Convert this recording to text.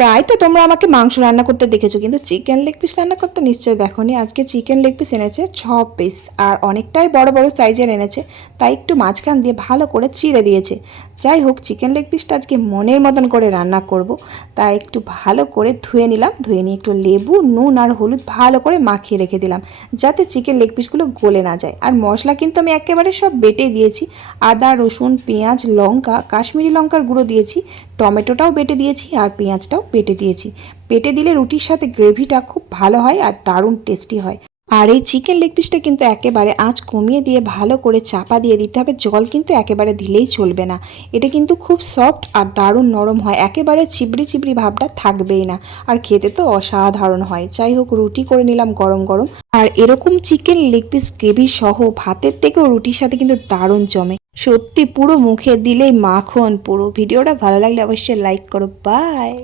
প্রায় তো তোমরা আমাকে মাংস রান্না করতে দেখেছ, কিন্তু চিকেন লেগ পিস রান্না করতে নিশ্চয়ই দেখোনি। আজকে চিকেন লেগ পিস এনেছে ছ পিস আর অনেকটাই বড় বড় সাইজের এনেছে, তাই একটু মাঝখান দিয়ে ভালো করে চিড়ে দিয়েছে। যাই হোক চিকেন লেগ পিসটা আজকে মনের মতন করে রান্না করব, তাই একটু ভালো করে ধুয়ে নিলাম, ধুয়ে নিয়ে একটু লেবু, নুন আর হলুদ ভালো করে মাখিয়ে রেখে দিলাম, যাতে চিকেন লেগ পিসগুলো গলে না যায়। আর মশলা কিন্তু আমি একেবারে সব বেটে দিয়েছি, আদা, রসুন, পেঁয়াজ, লঙ্কা, কাশ্মীরি লঙ্কার গুঁড়ো দিয়েছি টমেটোটাও বেটে দিয়েছি আর পেঁয়াজটাও বেটে দিয়েছি। বেটে দিলে রুটির সাথে গ্রেভিটা খুব ভালো হয় আর দারুণ টেস্টি হয়। আর এই চিকেন লেগ পিসটা কিন্তু একেবারে আঁচ কমিয়ে দিয়ে ভালো করে চাপা দিয়ে দিতে হবে, জল কিন্তু একেবারে দিলেই চলবে না। এটা কিন্তু খুব সফট আর দারুণ নরম হয়, একেবারে চিবড়ি চিবড়ি ভাবটা থাকবেই না। আর খেতে তো অসাধারণ হয়। যাই হোক, রুটি করে নিলাম গরম গরম। আর এরকম চিকেন লেগ পিস গ্রেভি সহ ভাতের থেকেও রুটির সাথে কিন্তু দারুণ জমে। সত্যি পুরো মুখে দিলেই মাখন পুরো। ভিডিওটা ভালো লাগলে অবশ্যই লাইক করো। বাই